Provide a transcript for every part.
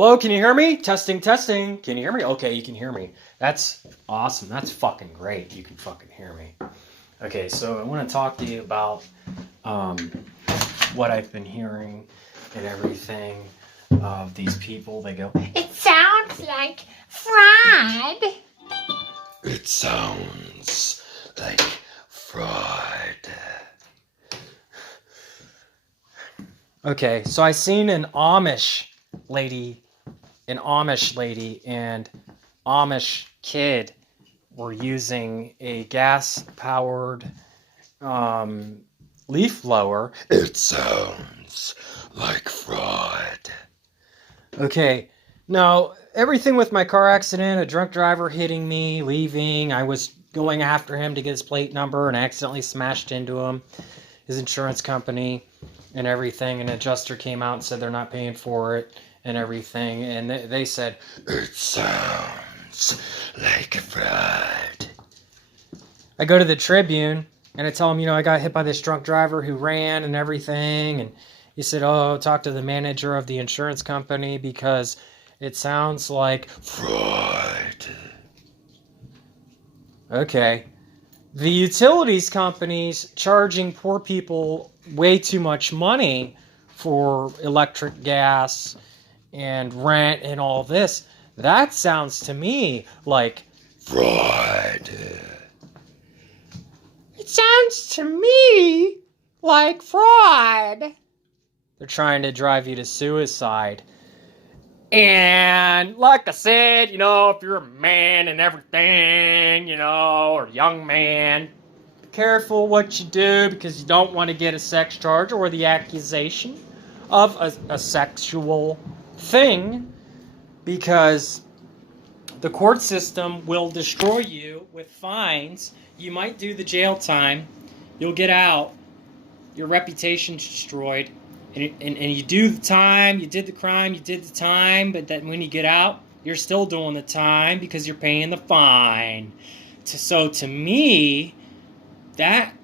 Hello, can you hear me? Testing, testing. Can you hear me? Okay, you can hear me. That's awesome. That's fucking great. You can fucking hear me. Okay, so I want to talk to you about what I've been hearing and everything of these people. They go, it sounds like fraud. It sounds like fraud. okay, so I seen an Amish lady and Amish kid were using a gas-powered leaf blower. It sounds like fraud. Okay, now everything with my car accident, a drunk driver hitting me, leaving, I was going after him to get his plate number and accidentally smashed into him, his insurance company and everything, an adjuster came out and said they're not paying for it and everything, and they said, It sounds like fraud. I go to the Tribune and I tell him, I got hit by this drunk driver who ran and everything, and he said, oh, talk to the manager of the insurance company because it sounds like fraud. Okay. The utilities companies charging poor people way too much money for electric, gas, and rent and all this, that sounds to me like fraud. It sounds to me like fraud. they're trying to drive you to suicide. And like I said, if you're a man and everything, or a young man, be careful what you do because you don't want to get a sex charge or the accusation of a sexual thing, because the court system will destroy you with fines. You might do the jail time. You'll get out. Your reputation's destroyed. And you do the time, you did the crime, you did the time, but then when you get out, you're still doing the time because you're paying the fine. So to me, that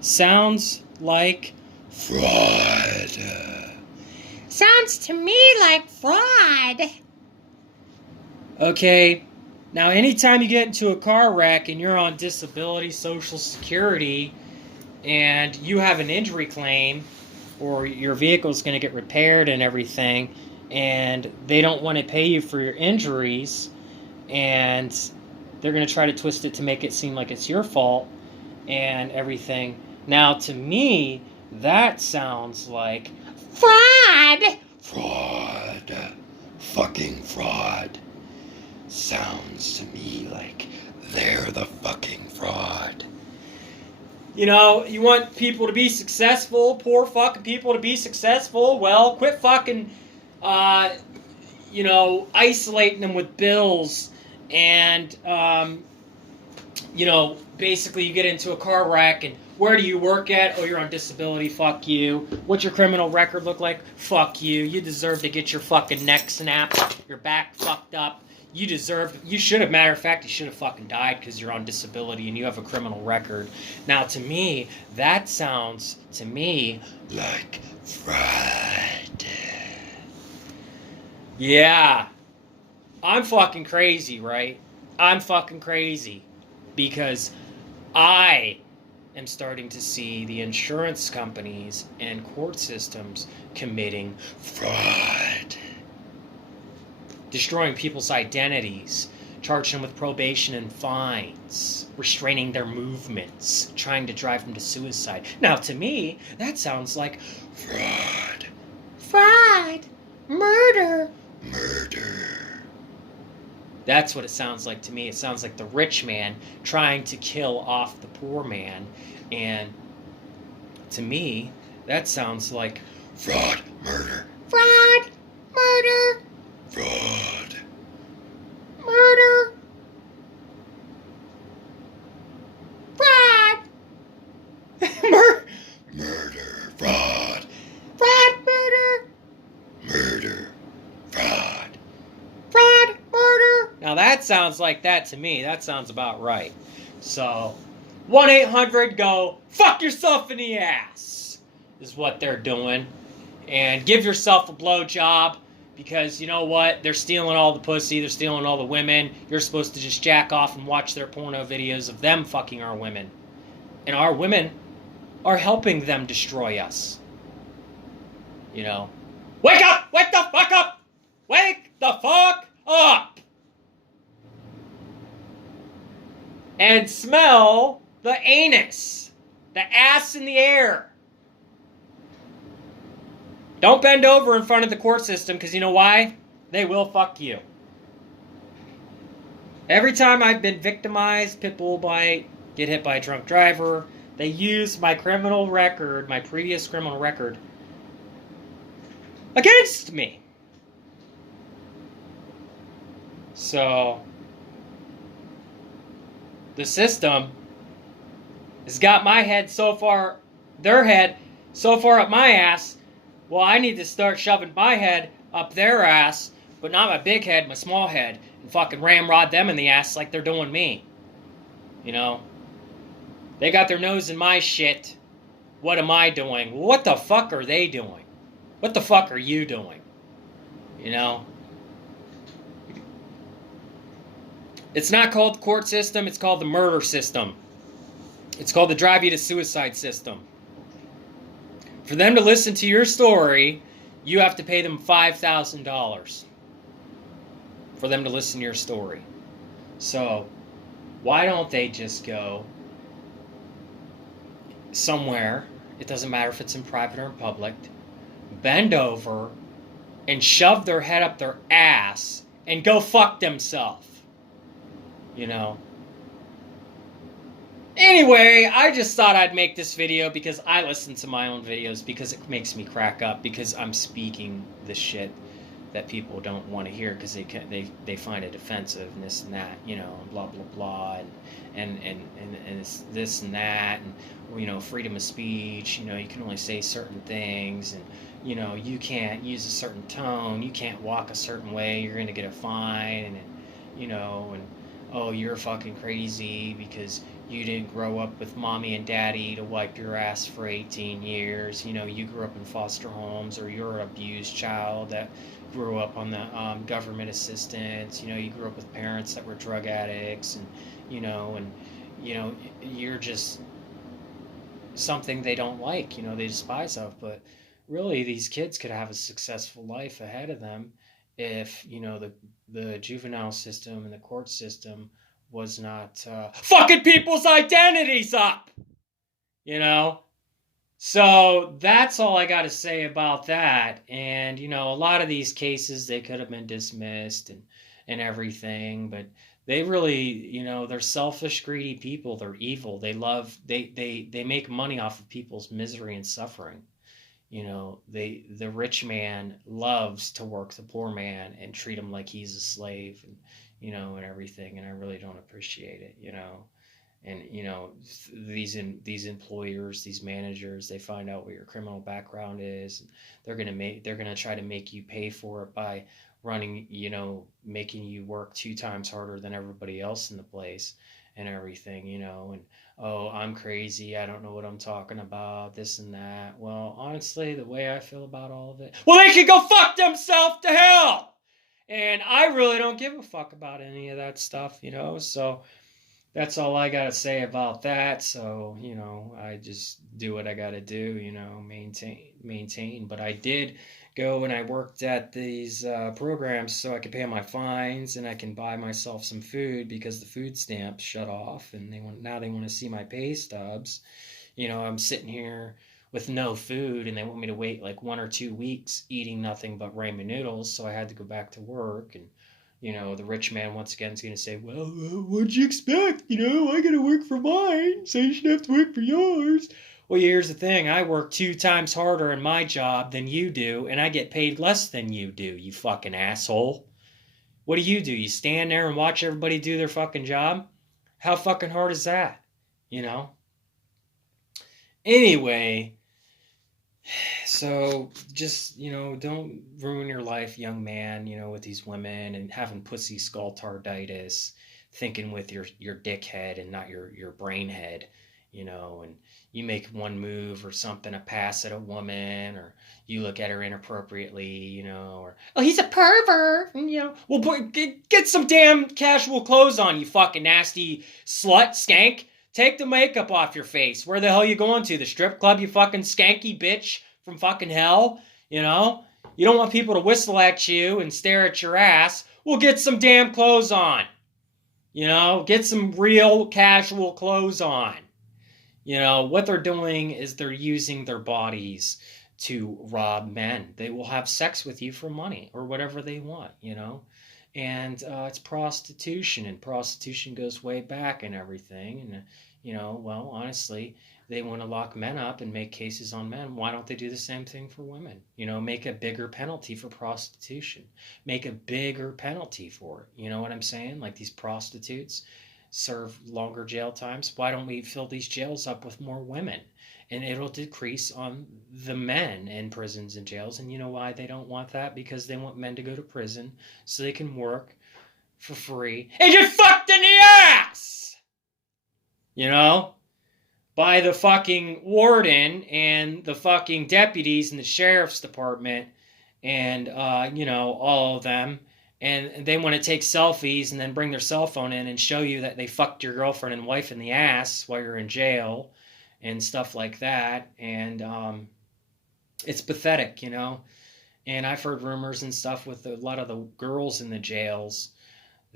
sounds like fraud. Sounds to me like fraud. Okay, now anytime you get into a car wreck and you're on disability, Social Security, and you have an injury claim, or your vehicle's going to get repaired and everything, and they don't want to pay you for your injuries, and they're going to try to twist it to make it seem like it's your fault and everything. Now, to me, that sounds like fraud. Fraud. Fucking fraud. Sounds to me like they're the fucking fraud. You want people to be successful, poor fucking people to be successful. Well, quit fucking, isolating them with bills and, basically you get into a car wreck and where do you work at? Oh, you're on disability. Fuck you. What's your criminal record look like? Fuck you. You deserve to get your fucking neck snapped, your back fucked up. You should have, matter of fact, you should have fucking died because you're on disability and you have a criminal record. Now, to me, that sounds to me like fraud. Yeah. I'm fucking crazy, right? I'm fucking crazy because I am starting to see the insurance companies and court systems committing fraud. Destroying people's identities, charging them with probation and fines, restraining their movements, trying to drive them to suicide. Now, to me, that sounds like fraud. Fraud. Murder. Murder. That's what it sounds like to me. It sounds like the rich man trying to kill off the poor man. And to me, that sounds like fraud. Murder. Fraud. Murder. Fraud. Murder. Fraud. Murder. Fraud. Fraud. Murder. Murder. Fraud. Fraud. Murder. Now that sounds like that to me. That sounds about right. So, 1-800-GO, fuck yourself in the ass, is what they're doing. and give yourself a blowjob, because you know what? They're stealing all the pussy. They're stealing all the women. You're supposed to just jack off and watch their porno videos of them fucking our women. And our women are helping them destroy us. You know? Wake up! Wake the fuck up! Wake the fuck up! And smell the anus. The ass in the air. Don't bend over in front of the court system, because you know why? They will fuck you. Every time I've been victimized, pit bull bite, get hit by a drunk driver, they use my criminal record, my previous criminal record, against me. So, the system has got my head so far, their head so far up my ass. Well, I need to start shoving my head up their ass, but not my big head, my small head, and fucking ramrod them in the ass like they're doing me. You know? They got their nose in my shit. What am I doing? What the fuck are they doing? What the fuck are you doing? You know? It's not called the court system, it's called the murder system. It's called the drive you to suicide system. For them to listen to your story, you have to pay them $5,000 for them to listen to your story. So, why don't they just go somewhere, it doesn't matter if it's in private or in public, bend over and shove their head up their ass and go fuck themselves. You know? Anyway, I just thought I'd make this video because I listen to my own videos because it makes me crack up, because I'm speaking the shit that people don't want to hear because they find it offensive and this and that, you know, blah blah blah, and it's this and that, and you know, freedom of speech, you know, you can only say certain things, and you know, you can't use a certain tone, you can't walk a certain way, you're gonna get a fine, and you know, and oh, you're fucking crazy because you didn't grow up with mommy and daddy to wipe your ass for 18 years. You know, you grew up in foster homes, or you're an abused child that grew up on the government assistance. You know, you grew up with parents that were drug addicts, and you know, you're just something they don't like. You know, they despise of. But really, these kids could have a successful life ahead of them if, you know, the juvenile system and the court system was not fucking people's identities up, you know? So that's all I got to say about that. And, you know, a lot of these cases, they could have been dismissed and everything, but they really, you know, they're selfish, greedy people. They're evil. They make money off of people's misery and suffering. You know, the rich man loves to work the poor man and treat him like he's a slave, and you know, and everything. And I really don't appreciate it, you know. And you know, these employers, these managers, they find out what your criminal background is, and they're gonna try to make you pay for it by running, you know, making you work 2 times harder than everybody else in the place and everything, you know. And oh, I'm crazy, I don't know what I'm talking about, this and that. Well, honestly, the way I feel about all of it, well, they can go fuck themselves to hell. And I really don't give a fuck about any of that stuff, you know. So that's all I got to say about that. So, you know, I just do what I got to do, you know, maintain. But I did go and I worked at these programs so I could pay my fines and I can buy myself some food because the food stamps shut off, and now they want to see my pay stubs. You know, I'm sitting here with no food and they want me to wait like 1 or 2 weeks eating nothing but ramen noodles. So I had to go back to work, and you know, the rich man once again is going to say, well, what'd you expect? You know, I got to work for mine, so you should have to work for yours. Well, here's the thing. I work 2 times harder in my job than you do, and I get paid less than you do, you fucking asshole. What do? You stand there and watch everybody do their fucking job? How fucking hard is that? You know? Anyway, so just, you know, don't ruin your life, young man, you know, with these women and having pussy skull tarditis, thinking with your dick head and not your brain head, and you make one move or something, a pass at a woman, or you look at her inappropriately, or, oh, he's a pervert, well, get some damn casual clothes on, you fucking nasty slut, skank. Take the makeup off your face. Where the hell you going to? The strip club, you fucking skanky bitch from fucking hell? You don't want people to whistle at you and stare at your ass. Well, get some damn clothes on. Get some real casual clothes on. What they're doing is they're using their bodies to rob men. They will have sex with you for money or whatever they want, and it's prostitution, and prostitution goes way back and everything. And well, honestly, they want to lock men up and make cases on men. Why don't they do the same thing for women? Make a bigger penalty for prostitution. Make a bigger penalty for it. You know what I'm saying? Like these prostitutes serve longer jail times. Why don't we fill these jails up with more women? And it'll decrease on the men in prisons and jails. And you know why they don't want that? Because they want men to go to prison so they can work for free and get fucked in the ass! By the fucking warden and the fucking deputies in the sheriff's department and, all of them. And they want to take selfies and then bring their cell phone in and show you that they fucked your girlfriend and wife in the ass while you're in jail and stuff like that. And it's pathetic, And I've heard rumors and stuff with a lot of the girls in the jails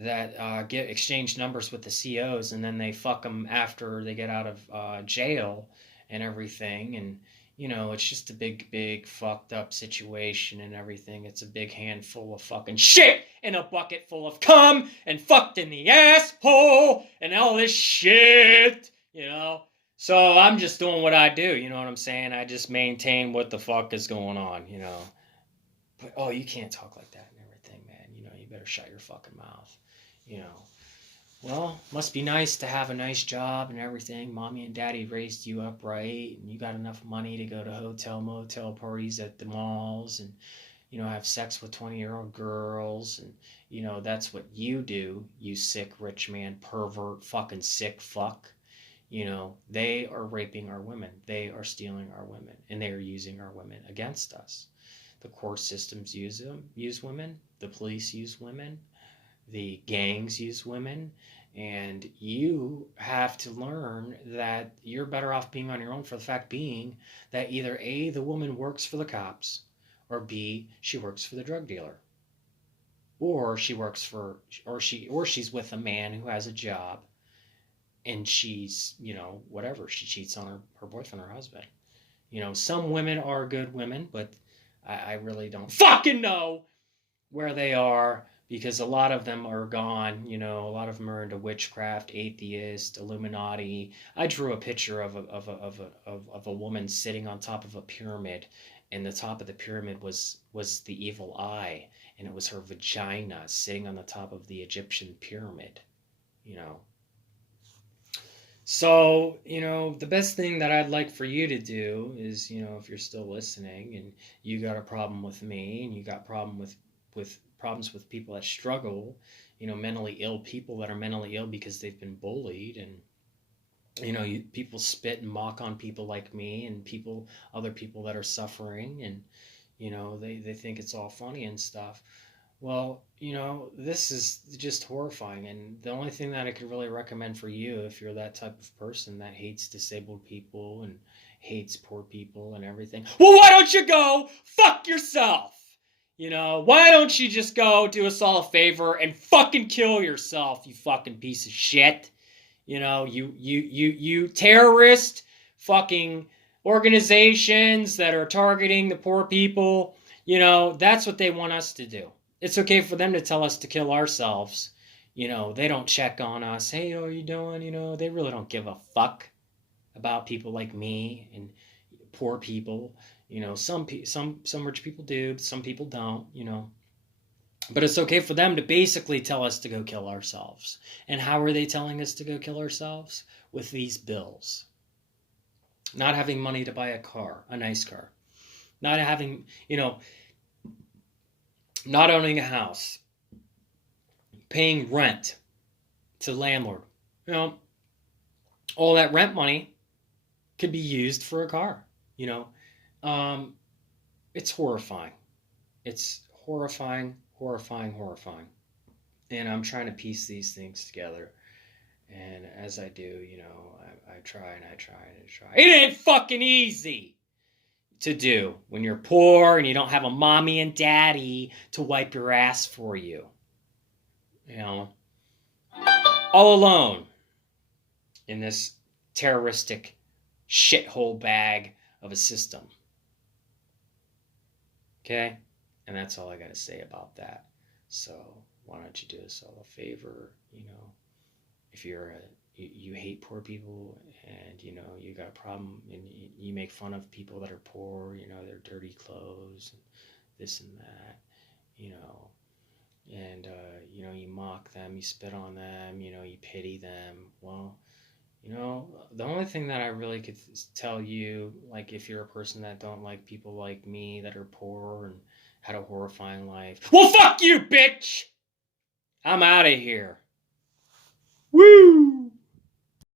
that get exchange numbers with the COs, and then they fuck them after they get out of jail and everything. And it's just a big fucked up situation and everything. It's a big handful of fucking shit in a bucket full of cum and fucked in the asshole and all this shit, So I'm just doing what I do, you know what I'm saying? I just maintain what the fuck is going on, But, oh, you can't talk like that and everything, man. You better shut your fucking mouth, Well, must be nice to have a nice job and everything. Mommy and daddy raised you up right, and you got enough money to go to hotel, motel parties at the malls and, have sex with 20-year-old girls. And, that's what you do, you sick rich man, pervert, fucking sick fuck. They are raping our women. They are stealing our women, and they are using our women against us. The court systems use women. The police use women. The gangs use women. And you have to learn that you're better off being on your own, for the fact being that either A, the woman works for the cops, or B, she works for the drug dealer. Or she's with a man who has a job, and she's, whatever, she cheats on her boyfriend or husband. Some women are good women, but I really don't fucking know where they are, because a lot of them are gone. A lot of them are into witchcraft, atheist, Illuminati. I drew a picture of a woman sitting on top of a pyramid, and the top of the pyramid was the evil eye, and it was her vagina sitting on the top of the Egyptian pyramid. So, the best thing that I'd like for you to do is, if you're still listening and you got a problem with me and you got problems with people that struggle, mentally ill people that are mentally ill because they've been bullied, and, people spit and mock on people like me and other people that are suffering, and, they think it's all funny and stuff. Well, this is just horrifying, and the only thing that I could really recommend for you, if you're that type of person that hates disabled people and hates poor people and everything, well, why don't you go fuck yourself? Why don't you just go do us all a favor and fucking kill yourself, you fucking piece of shit? You terrorist fucking organizations that are targeting the poor people, that's what they want us to do. It's okay for them to tell us to kill ourselves. They don't check on us. Hey, how are you doing? They really don't give a fuck about people like me and poor people. Some rich people do, but some people don't, But it's okay for them to basically tell us to go kill ourselves. And how are they telling us to go kill ourselves? With these bills. Not having money to buy a nice car. Not having, not owning a house, paying rent to the landlord. All that rent money could be used for a car, you know. It's horrifying. It's horrifying, horrifying, horrifying. And I'm trying to piece these things together. And as I do, you know, I try and I try and I try. It ain't fucking easy to do when you're poor and you don't have a mommy and daddy to wipe your ass for you. You know, all alone in this terroristic shithole bag of a system. Okay? And that's all I got to say about that. So why don't you do us all a favor, you know, if you hate poor people and, you know, you got a problem and you make fun of people that are poor, you know, their dirty clothes and this and that, you know, and, you know, you mock them, you spit on them, you know, you pity them. Well, you know, the only thing that I really could tell you, like, if you're a person that don't like people like me that are poor and had a horrifying life, well, fuck you, bitch! I'm out of here.